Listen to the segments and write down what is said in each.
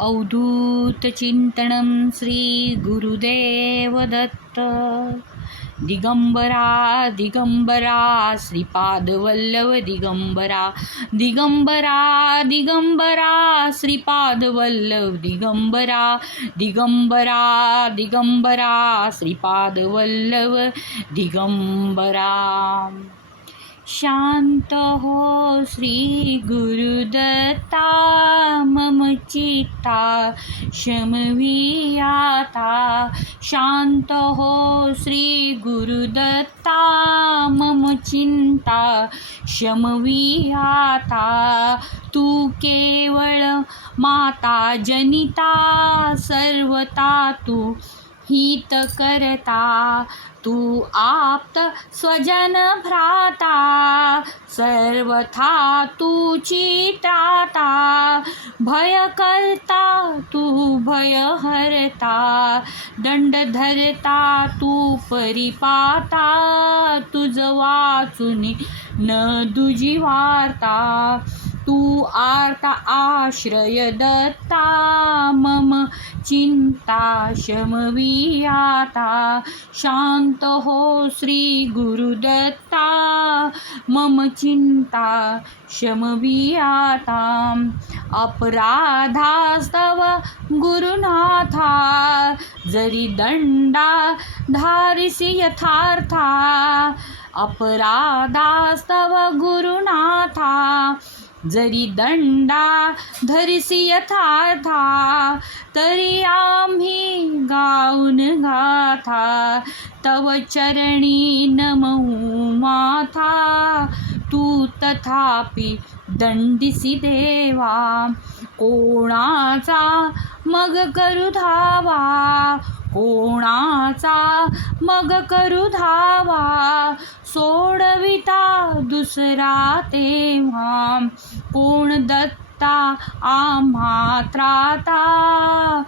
अवधूत चिंतनम श्री गुरुदेव दत्त. दिगंबरा दिगंबरा श्रीपाद वल्लभ दिगंबरा दिगंबरा दिगंबरा श्रीपाद वल्लभ दिगंबरा दिगंबरा दिगंबरा श्रीपाद वल्लभ दिगंबरा. शांत हो श्री गुरुदत्ता मम चित्ता शमवी आता. शांत हो श्री गुरुदत्ता मम चिंता शमवी आता. तू केवळ माता जनिता सर्वता तू हित करता. तू आप्त स्वजन भ्राता सर्वथा तूची त्राता. भय करता तू भय हरता दंड धरता तू परिपाता. तुझ वाचुनी न दुजी वार्ता. तू आर्ता आश्रय दत्ता मम चिंता शमवी आता. शांत हो श्री गुरुदत्ता मम चिंता शमवी आता. अपराधास्तव गुरुनाथा जरी दंडा धारिसी यथार्था. अपराधास्तव गुरुनाथा जरी दंडा धरिसी यथार्था. तरी आम्ही गाऊन गाथा तव चरणी नमऊ माथा. तू तथापि दंडिसी देवा कोणाचा मग करू धावा. कोणाचा मग करू धावा सोडविता दुसरा तेव्हा. कोण दत्ता आम्हा त्राता.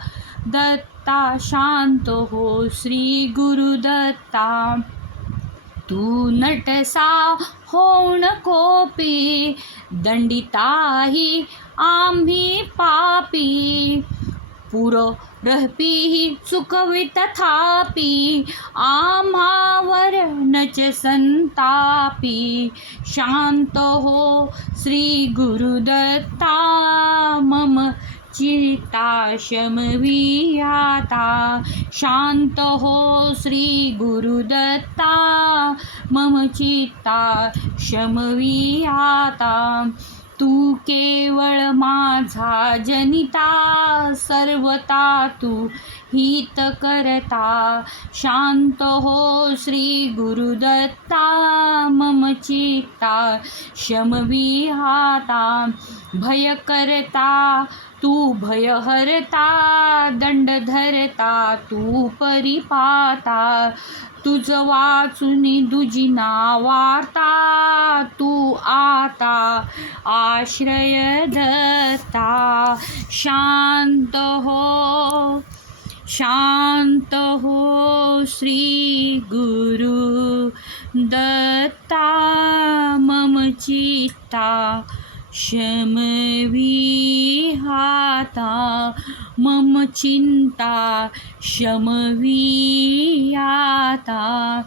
दत्ता शांत हो श्री गुरुदत्ता. तू नटसा होऊन कोपी दंडिताही आम्ही पापी. पुररपी चुकवी तथापि आम्हावर नच संतापी. शांत हो श्री गुरुदत्ता मम चित्ता शमवी आता. शांत हो श्री गुरुदत्ता मम चित्ता शमवी आता. तू केवळ माझा जनिता सर्वता तू हित करता. शांत हो श्री गुरुदत्ता मम चित्ता शमवी आता. भय करता तू भय हरता दंड धरता तू परिपाता. तुझ वाचुनी दुजिना वार्ता. तू आता आश्रय दत्ता. शांत हो श्री गुरु दत्ता मम चित्ता शमवी आता. मम चिंता शमवी आता.